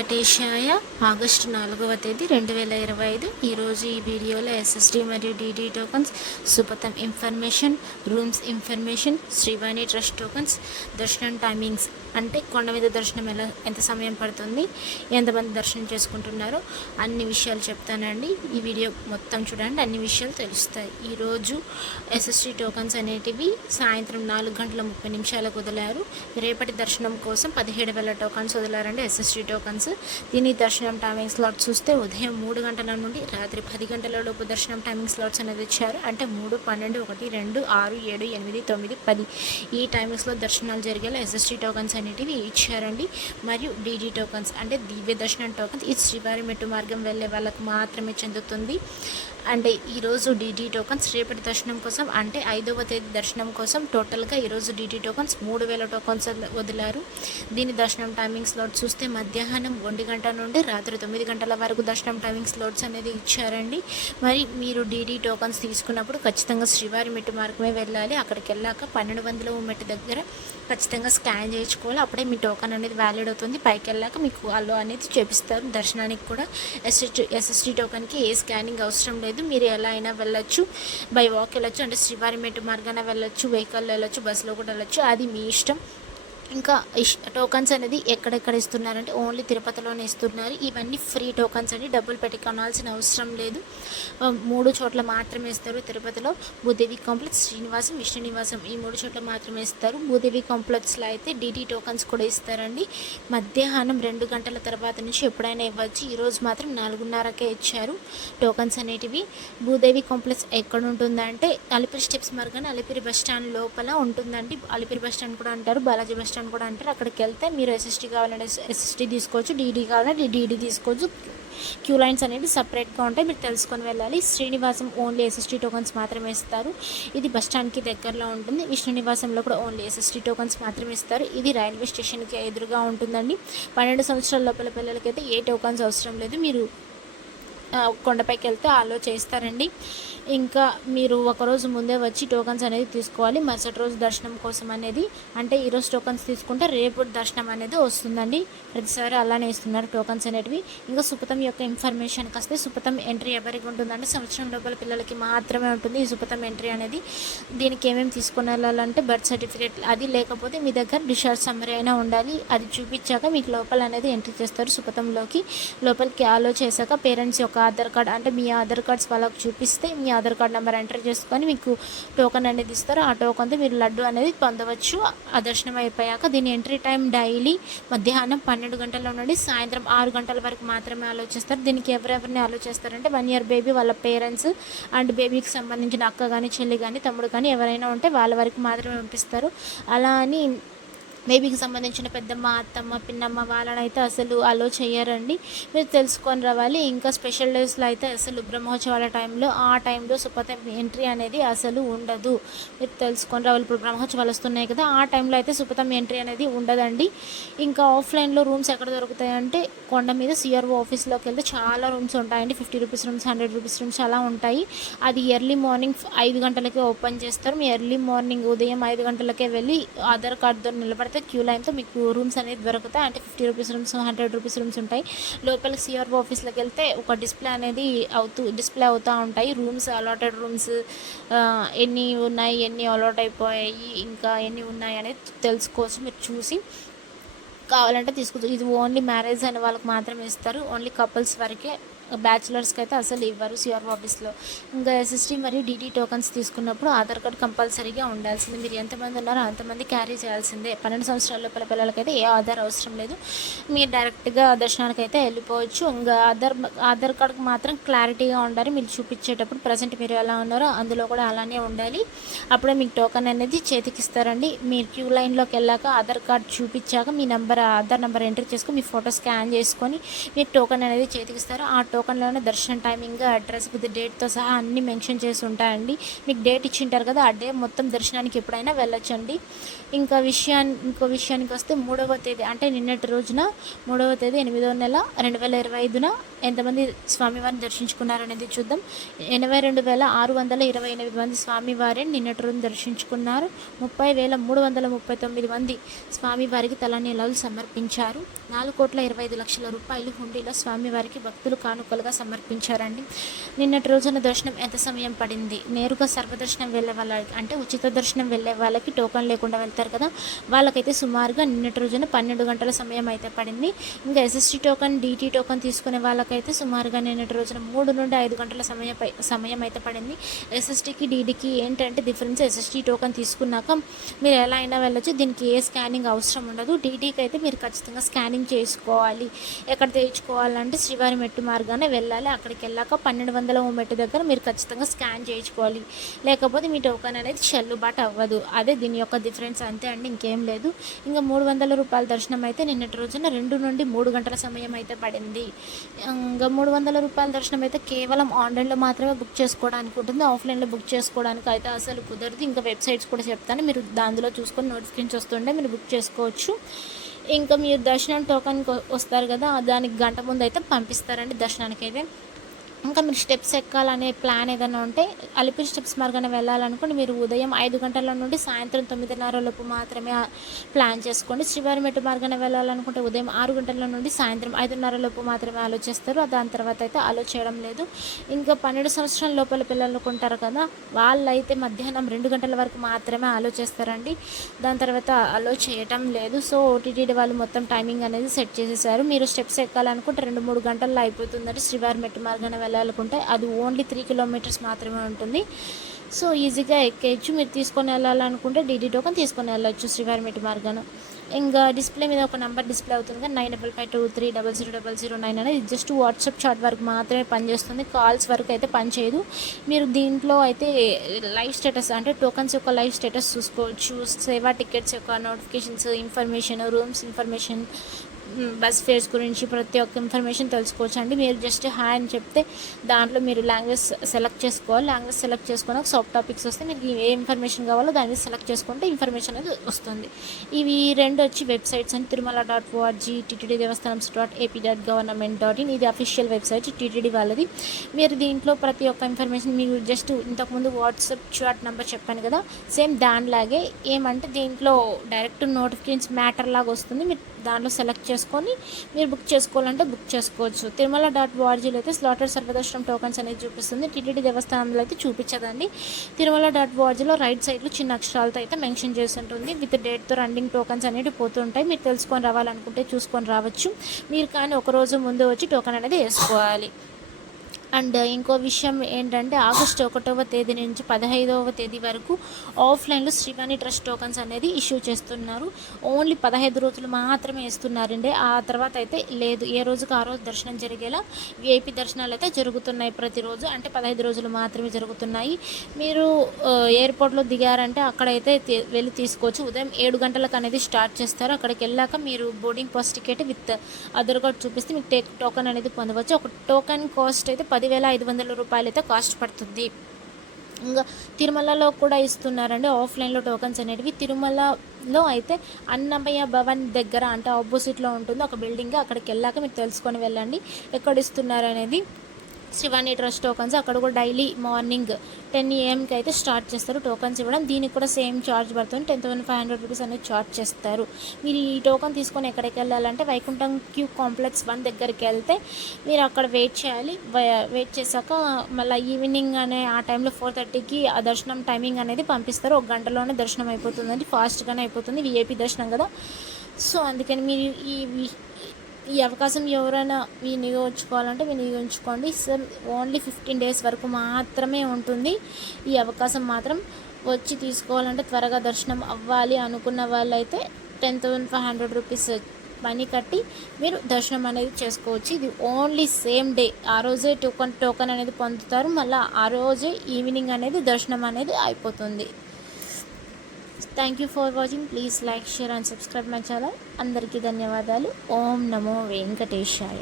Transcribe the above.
వెంకటేశాయ. August 4వ తేదీ 2025. ఈరోజు ఈ వీడియోలో ఎస్ఎస్డి మరియు DD tokens, Supatham information, rooms information, Srivani trust tokens, దర్శనం టైమింగ్స్ అంటే కొండ మీద దర్శనం ఎంత సమయం పడుతుంది, ఎంతమంది దర్శనం చేసుకుంటున్నారో అన్ని విషయాలు చెప్తానండి. ఈ వీడియో మొత్తం చూడండి, అన్ని విషయాలు తెలుస్తాయి. ఈరోజు ఎస్ఎస్డి టోకన్స్ అనేటివి సాయంత్రం 4:30 వదిలారు. రేపటి దర్శనం కోసం 17,000 టోకన్స్ వదిలారండి ఎస్ఎస్డి టోకన్స్. దీని దర్శనం టైమింగ్ స్లాట్స్ చూస్తే ఉదయం 3 గంటల నుండి రాత్రి 10 గంటల లోపు దర్శనం టైమింగ్ స్లాట్స్ అనేది ఇచ్చారు. అంటే 3, 12, 1, 2, 6, 7, 8, 9, 10 ఈ టైమింగ్స్లో దర్శనాలు జరిగేలా ఎస్ఎస్డి టోకన్స్ అనేటివి ఇచ్చారండి. మరియు డిడి టోకన్స్ అంటే దివ్య దర్శనం టోకన్స్ ఇది శ్రీవారి మెట్టు మార్గం వెళ్ళే వాళ్ళకు మాత్రమే చెందుతుంది. అంటే ఈరోజు డిడి టోకన్స్ రేపటి దర్శనం కోసం అంటే 5వ తేదీ దర్శనం కోసం టోటల్గా ఈరోజు డిడి టోకన్స్ 3,000 టోకన్స్ వదిలారు. దీని దర్శనం టైమింగ్ స్లాట్ చూస్తే మధ్యాహ్నం 1 గంట నుండి రాత్రి 9 గంటల వరకు దర్శనం టైమింగ్ స్లాట్స్ అనేది ఇచ్చారండి. మరి మీరు డిడి టోకన్స్ తీసుకున్నప్పుడు ఖచ్చితంగా శ్రీవారి మెట్టు మార్గమే వెళ్ళాలి. అక్కడికి వెళ్ళాక 1200 మెట్టు దగ్గర ఖచ్చితంగా స్కాన్ చేయించుకోవాలి. అప్పుడే మీ టోకన్ అనేది వ్యాలిడ్ అవుతుంది. పైకి వెళ్ళాక మీకు అలో అనేది చేపిస్తారు. దర్శనానికి కూడా ఎస్ఎస్డి టోకన్కి ఏ స్కానింగ్ అవసరం లేదు. మీరు ఎలా అయినా వెళ్ళొచ్చు, బై వాక్ వెళ్ళొచ్చు, అంటే శ్రీవారి మెట్టు మార్గాన వెళ్ళొచ్చు, వెహికల్ వెళ్ళొచ్చు, బస్సులో కూడా వెళ్ళొచ్చు, అది మీ ఇష్టం. ఇంకా టోకన్స్ అనేది ఎక్కడెక్కడ ఇస్తున్నారంటే ఓన్లీ తిరుపతిలోనే ఇస్తున్నారు. ఇవన్నీ ఫ్రీ టోకన్స్ అండి, డబ్బులు పెట్టి కొనాల్సిన అవసరం లేదు. 3 చోట్ల మాత్రమే ఇస్తారు తిరుపతిలో: భూదేవి కాంప్లెక్స్, శ్రీనివాసం, విష్ణు నివాసం. ఈ 3 చోట్ల మాత్రమే ఇస్తారు. భూదేవి కాంప్లెక్స్లో అయితే డిడి టోకన్స్ కూడా ఇస్తారండి. మధ్యాహ్నం 2 గంటల తర్వాత నుంచి ఎప్పుడైనా ఇవ్వచ్చు. ఈరోజు మాత్రం 4:30కే ఇచ్చారు టోకన్స్ అనేటివి. భూదేవి కాంప్లెక్స్ ఎక్కడ ఉంటుందంటే అలిపిరి స్టెప్స్ మార్గాన అలిపిరి బస్ స్టాండ్ లోపల ఉంటుందండి. అలిపిరి బస్ స్టాండ్ కూడా అంటారు, బాలాజీ బస్ స్టాండ్ కూడా అంటారు. అక్కడికి వెళ్తే మీరు ఎస్ఎస్డి కావాలంటే ఎస్ఎస్డి తీసుకోవచ్చు, డిడి కావాలంటే డిడి తీసుకోవచ్చు. క్యూ లైన్స్ అనేది సపరేట్గా ఉంటాయి, మీరు తెలుసుకొని వెళ్ళాలి. శ్రీనివాసం ఓన్లీ ఎస్ఎస్డి టోకన్స్ మాత్రమే ఇస్తారు. ఇది బస్ స్టాండ్కి దగ్గరలో ఉంటుంది. విష్ణు నివాసంలో కూడా ఓన్లీ ఎస్ఎస్డి టోకన్స్ మాత్రమే ఇస్తారు. ఇది రైల్వే స్టేషన్కి ఎదురుగా ఉంటుందండి. 12 సంవత్సరాల లోపల పిల్లలకైతే ఏ టోకన్స్ అవసరం లేదు. మీరు కొండపైకి వెళ్తే అలో చేస్తారండి. ఇంకా మీరు ఒకరోజు ముందే వచ్చి టోకన్స్ అనేది తీసుకోవాలి. మరుసటి రోజు దర్శనం కోసం అనేది, అంటే ఈరోజు టోకన్స్ తీసుకుంటే రేపు దర్శనం అనేది వస్తుందండి. ప్రతిసారి అలానే ఇస్తున్నారు టోకన్స్ అనేటివి. ఇంకా సుపథం యొక్క ఇన్ఫర్మేషన్కి వస్తే సుపథం ఎంట్రీ ఎవరికి ఉంటుందంటే సంవత్సరం లోపల పిల్లలకి మాత్రమే ఉంటుంది ఈ సుపథం ఎంట్రీ అనేది. దీనికి ఏమేమి తీసుకుని వెళ్ళాలంటే బర్త్ సర్టిఫికేట్, అది లేకపోతే మీ దగ్గర డిశ్చార్జ్ సమ్మరీ అయినా ఉండాలి. అది చూపించాక మీకు లోపల అనేది ఎంట్రీ చేస్తారు సుపథంలోకి. లోపలికి అలో చేశాక పేరెంట్స్ యొక్క ఆధార్ కార్డ్, అంటే మీ ఆధార్ కార్డ్స్ వాళ్ళకి చూపిస్తే మీ ఆధార్ కార్డ్ నెంబర్ ఎంటర్ చేసుకొని మీకు టోకన్ అనేది ఇస్తారు. ఆ టోకన్తో మీరు లడ్డు అనేది పొందవచ్చు. ఆ దర్శనం అయిపోయాక దీని ఎంట్రీ టైం డైలీ మధ్యాహ్నం 12 గంటల నుండి సాయంత్రం 6 గంటల వరకు మాత్రమే ఆలోచిస్తారు. దీనికి ఎవరెవరిని ఆలోచిస్తారంటే 1 year బేబీ, వాళ్ళ పేరెంట్స్ అండ్ బేబీకి సంబంధించిన అక్క కానీ చెల్లి కానీ తమ్ముడు కానీ ఎవరైనా ఉంటే వాళ్ళ వరకు మాత్రమే పంపిస్తారు. అలా అని బేబీకి సంబంధించిన పెద్దమ్మ, అత్తమ్మ, పిన్నమ్మ వాళ్ళనైతే అసలు అలో చేయరండి. మీరు తెలుసుకొని రావాలి. ఇంకా స్పెషల్ డేస్లో అయితే అసలు బ్రహ్మోత్సవాల టైంలో సుపథం ఎంట్రీ అనేది అసలు ఉండదు. మీరు తెలుసుకొని రావాలి. ఇప్పుడు బ్రహ్మోత్సవాలు వస్తున్నాయి కదా, ఆ టైంలో అయితే సుపథం ఎంట్రీ అనేది ఉండదండి. ఇంకా ఆఫ్లైన్లో రూమ్స్ ఎక్కడ దొరుకుతాయంటే కొండ మీద సిఆర్ఓ ఆఫీస్లోకి వెళ్తే చాలా రూమ్స్ ఉంటాయండి. 50 రూపీస్ రూమ్స్, 100 రూపీస్ రూమ్స్ అలా ఉంటాయి. అది ఎర్లీ మార్నింగ్ 5 గంటలకే ఓపెన్ చేస్తారు. మీ ఎర్లీ మార్నింగ్ ఉదయం 5 గంటలకే వెళ్ళి ఆధార్ కార్డుతో నిలబడితే క్యూ లైన్తో మీకు రూమ్స్ అనేది దొరుకుతాయి. అంటే 50 రూపీస్ రూమ్స్, 100 రూపీస్ రూమ్స్ ఉంటాయి. లోపల సిఆర్ఓ ఆఫీస్లోకి వెళ్తే ఒక డిస్ప్లే అనేది డిస్ప్లే అవుతూ ఉంటాయి. రూమ్స్, అలాటెడ్ రూమ్స్ ఎన్ని ఉన్నాయి, ఎన్ని అలాట్ అయిపోయాయి, ఇంకా ఎన్ని ఉన్నాయి అనేది తెలుసుకోవచ్చు. మీరు చూసి కావాలంటే తీసుకోవచ్చు. ఇది ఓన్లీ మ్యారేజ్ అయిన వాళ్ళకి మాత్రమే ఇస్తారు. ఓన్లీ కపుల్స్ వరకే, బ్యాచిలర్స్కి అయితే అసలు ఇవ్వరు సిఆర్ఓ ఆఫీస్లో. ఇంకా ఎస్ఎస్డి మరియు డిడి టోకన్స్ తీసుకున్నప్పుడు ఆధార్ కార్డ్ కంపల్సరీగా ఉండాల్సిందే. మీరు ఎంతమంది ఉన్నారో అంతమంది క్యారీ చేయాల్సిందే. 12 సంవత్సరాల లోపల పిల్లలకైతే ఏ ఆధార్ అవసరం లేదు. మీరు డైరెక్ట్గా దర్శనానికి అయితే వెళ్ళిపోవచ్చు. ఇంకా ఆధార్ కార్డ్కి మాత్రం క్లారిటీగా ఉండాలి. మీరు చూపించేటప్పుడు ప్రజెంట్ మీరు ఎలా ఉన్నారో అందులో కూడా అలానే ఉండాలి. అప్పుడే మీకు టోకన్ అనేది చేతికిస్తారండి. మీరు క్యూ లైన్లోకి వెళ్ళాక ఆధార్ కార్డ్ చూపించాక మీ ఆధార్ నెంబర్ ఎంటర్ చేసుకొని మీ ఫోటో స్కాన్ చేసుకొని మీకు టోకన్ అనేది చేతికిస్తారు. ఆ టోకన్లోనే దర్శనం టైమింగ్, అడ్రస్ విత్ డేట్తో సహా అన్నీ మెన్షన్ చేసి ఉంటాయండి. మీకు డేట్ ఇచ్చింటారు కదా, ఆ డే మొత్తం దర్శనానికి ఎప్పుడైనా వెళ్ళొచ్చండి. ఇంకో విషయానికి వస్తే 3వ తేదీ అంటే నిన్నటి రోజున 3వ తేదీ 8వ నెల 2025న ఎంతమంది స్వామివారిని దర్శించుకున్నారనేది చూద్దాం. 82,628 మంది స్వామివారిని నిన్నటి రోజు దర్శించుకున్నారు. 30,339 మంది స్వామివారికి తలనీలాలు సమర్పించారు. 4,25,00,000 రూపాయలు హుండీలో స్వామివారికి భక్తులు కానుకలుగా సమర్పించారండి. నిన్నటి రోజున దర్శనం ఎంత సమయం పడింది? నేరుగా సర్వదర్శనం వెళ్ళే వాళ్ళకి అంటే ఉచిత దర్శనం వెళ్ళే వాళ్ళకి టోకన్ లేకుండా వెళ్తారు కదా, వాళ్ళకైతే సుమారుగా నిన్నటి రోజున 12 గంటల సమయం అయితే పడింది. ఇంకా ఎస్ఎస్టీ టోకన్, డిటీ టోకన్ తీసుకునే వాళ్ళకైతే సుమారుగా నిన్నటి రోజున 3 నుండి 5 గంటల సమయం అయితే పడింది. ఎస్ఎస్టీకి డీడీకి ఏంటంటే డిఫరెన్స్, ఎస్ఎస్టీ టోకన్ తీసుకున్నాక మీరు ఎలా అయినా వెళ్ళొచ్చు, దీనికి ఏ స్కానింగ్ అవసరం ఉండదు. డీడీకి అయితే మీరు ఖచ్చితంగా స్కానింగ్ చేసుకోవాలి. ఎక్కడ చేయించుకోవాలంటే శ్రీవారి మెట్టు మార్గానే వెళ్ళాలి. అక్కడికి వెళ్ళాక 1200 మెట్టు దగ్గర మీరు ఖచ్చితంగా స్కాన్ చేయించుకోవాలి, లేకపోతే మీ టోకన్ అనేది చెల్లుబాటు అవ్వదు. అదే దీని యొక్క డిఫరెన్స్, అంతే అండి, ఇంకేం లేదు. ఇంకా 300 రూపాయల దర్శనం అయితే నిన్నటి రోజున 2 నుండి 3 గంటల సమయం అయితే పడింది. ఇంకా 300 రూపాయల దర్శనం అయితే కేవలం ఆన్లైన్లో మాత్రమే బుక్ చేసుకోవడానికి ఉంటుంది, ఆఫ్లైన్లో బుక్ చేసుకోవడానికి అయితే అసలు కుదరదు. ఇంకా వెబ్సైట్స్ కూడా చెప్తాను, మీరు దానిలో చూసుకొని నోటిఫికేషన్స్ వస్తుంటే మీరు బుక్ చేసుకోవచ్చు. ఇంకా మీరు దర్శనం టోకన్కి వస్తారు కదా, దానికి గంట ముందు అయితే పంపిస్తారండి దర్శనానికి అయితే. ఇంకా మీరు స్టెప్స్ ఎక్కాలనే ప్లాన్ ఏదైనా ఉంటే అలిపిరి స్టెప్స్ మార్గాన వెళ్ళాలనుకోండి, మీరు ఉదయం 5 గంటల నుండి సాయంత్రం 9:30 లోపు మాత్రమే ప్లాన్ చేసుకోండి. శ్రీవారి మెట్టు మార్గాన వెళ్ళాలనుకుంటే ఉదయం 6 గంటల నుండి సాయంత్రం 5:30 లోపు మాత్రమే ఆలోచిస్తారు, దాని తర్వాత అయితే ఆలోచించడం లేదు. ఇంకా 12 సంవత్సరాల లోపల పిల్లలు ఉంటారు కదా, వాళ్ళైతే మధ్యాహ్నం 2 గంటల వరకు మాత్రమే ఆలోచిస్తారండి, దాని తర్వాత ఆలో చేయటం లేదు. సో ఓటీటీడీ వాళ్ళు మొత్తం టైమింగ్ అనేది సెట్ చేసేసారు. మీరు స్టెప్స్ ఎక్కాలనుకుంటే 2-3 గంటల్లో అయిపోతుందండి. శ్రీవారి మెట్టు మార్గాన వెళ్ళాలనుకుంటే అది ఓన్లీ 3 కిలోమీటర్స్ మాత్రమే ఉంటుంది. సో ఈజీగా ఎక్కేయచ్చు. మీరు తీసుకొని వెళ్ళాలనుకుంటే డీడీ టోకన్ తీసుకొని వెళ్ళొచ్చు శ్రీవారి మెట్టు మార్గాన. ఇంకా డిస్ప్లే మీద ఒక నెంబర్ డిస్ప్లే అవుతుంది కదా, 9552300009 అనేది జస్ట్ వాట్సాప్ చాట్ వరకు మాత్రమే పనిచేస్తుంది, కాల్స్ వరకు అయితే పనిచేయదు. మీరు దీంట్లో అయితే లైవ్ స్టేటస్ అంటే టోకన్స్ యొక్క లైవ్ స్టేటస్ చూసుకోవచ్చు, సేవా టికెట్స్ యొక్క notifications, information, rooms information, bus fares గురించి ప్రతి ఒక్క ఇన్ఫర్మేషన్ తెలుసుకోవచ్చు అండి. మీరు జస్ట్ హాయ్ అని చెప్తే దాంట్లో మీరు లాంగ్వేజ్ సెలెక్ట్ చేసుకోవాలి. లాంగ్వేజ్ సెలెక్ట్ చేసుకున్నాక సాఫ్ట్ టాపిక్స్ వస్తే మీకు ఏ ఇన్ఫర్మేషన్ కావాలో దాన్ని సెలెక్ట్ చేసుకుంటే ఇన్ఫర్మేషన్ అనేది వస్తుంది. ఇవి రెండు వచ్చి వెబ్సైట్స్ అని తిరుమల.org, టీటీడీ దేవస్థానం.ap.government.in, ఇది అఫీషియల్ వెబ్సైట్ టీటీడీ వాళ్ళది. మీరు దీంట్లో ప్రతి ఒక్క ఇన్ఫర్మేషన్ మీరు జస్ట్ ఇంతకుముందు వాట్సాప్ చాట్ నెంబర్ చెప్పాను కదా, సేమ్ దానిలాగే ఏమంటే దీంట్లో డైరెక్ట్ నోటిఫికేషన్స్ మ్యాటర్ లాగా వస్తుంది. మీరు దాంట్లో సెలెక్ట్ చేసుకొని మీరు బుక్ చేసుకోవాలంటే బుక్ చేసుకోవచ్చు. తిరుమల.orgలో అయితే స్లాటెడ్ సర్వదర్శనం టోకన్స్ అనేది చూపిస్తుంది, టీటీడీ దేవస్థానంలో అయితే చూపించదండి. తిరుమల.orgలో రైట్ సైడ్లో చిన్న అక్షరాలతో అయితే మెన్షన్ చేసి ఉంటుంది, విత్ డేట్తో రన్నింగ్ టోకన్స్ అనేవి పోతుంటాయి. మీరు తెలుసుకొని రావాలనుకుంటే చూసుకొని రావచ్చు. మీరు కానీ ఒకరోజు ముందు వచ్చి టోకన్ అనేది వేసుకోవాలి. అండ్ ఇంకో విషయం ఏంటంటే ఆగస్టు 1వ తేదీ నుంచి 15వ తేదీ వరకు ఆఫ్లైన్లో శ్రీవాణి ట్రస్ట్ టోకన్స్ అనేది ఇష్యూ చేస్తున్నారు. ఓన్లీ 15 రోజులు మాత్రమే ఇస్తున్నారండి, ఆ తర్వాత అయితే లేదు. ఏ రోజుకి ఆ రోజు దర్శనం జరిగేలా విఐపి దర్శనాలు అయితే జరుగుతున్నాయి ప్రతిరోజు, అంటే 15 రోజులు మాత్రమే జరుగుతున్నాయి. మీరు ఎయిర్పోర్ట్లో దిగారంటే అక్కడైతే వెళ్ళి తీసుకోవచ్చు. ఉదయం 7 గంటలకు అనేది స్టార్ట్ చేస్తారు. అక్కడికి వెళ్ళాక మీరు boarding pass ticket with Aadhaar card చూపిస్తే మీకు టోకన్ అనేది పొందవచ్చు. ఒక టోకన్ కాస్ట్ అయితే 10,500 రూపాయలు అయితే కాస్ట్ పడుతుంది. ఇంకా తిరుమలలో కూడా ఇస్తున్నారండి ఆఫ్లైన్లో టోకన్స్ అనేటివి. తిరుమలలో అయితే అన్నమయ్య భవన్ దగ్గర అంటే ఆపోజిట్లో ఉంటుంది ఒక బిల్డింగ్, అక్కడికి వెళ్ళాక మీరు తెలుసుకొని వెళ్ళండి ఎక్కడ ఇస్తున్నారు అనేది. శ్రీవాణి ట్రస్ట్ టోకన్స్ అక్కడ కూడా డైలీ మార్నింగ్ 10 AM అయితే స్టార్ట్ చేస్తారు టోకన్స్ ఇవ్వడం. దీనికి కూడా సేమ్ ఛార్జ్ పడుతుంది, 10,500 రూపీస్ అనేది ఛార్జ్ చేస్తారు. మీరు ఈ టోకన్ తీసుకొని ఎక్కడికి వెళ్ళాలంటే వైకుంఠం క్యూ కాంప్లెక్స్ 1 దగ్గరికి వెళ్తే మీరు అక్కడ వెయిట్ చేయాలి. వెయిట్ చేశాక మళ్ళీ ఈవినింగ్ అనే ఆ టైంలో 4:30కి ఆ దర్శనం టైమింగ్ అనేది పంపిస్తారు. 1 గంటలోనే దర్శనం అయిపోతుందండి, ఫాస్ట్గానే అయిపోతుంది, విఐపి దర్శనం కదా. సో అందుకని మీరు ఈ అవకాశం ఎవరైనా వినియోగించుకోవాలంటే వినియోగించుకోండి. సార్ ఓన్లీ 15 డేస్ వరకు మాత్రమే ఉంటుంది ఈ అవకాశం. మాత్రం వచ్చి తీసుకోవాలంటే త్వరగా దర్శనం అవ్వాలి అనుకున్న వాళ్ళైతే 10,500 రూపీస్ మనీ కట్టి మీరు దర్శనం అనేది చేసుకోవచ్చు. ఇది ఓన్లీ సేమ్ డే, ఆ రోజే టోకన్ అనేది పొందుతారు, మళ్ళీ ఆ రోజే ఈవినింగ్ అనేది దర్శనం అనేది అయిపోతుంది. Thank you for watching. Please like, share and subscribe my channel. అందరికీ ధన్యవాదాలు. ఓం నమో వెంకటేశాయ.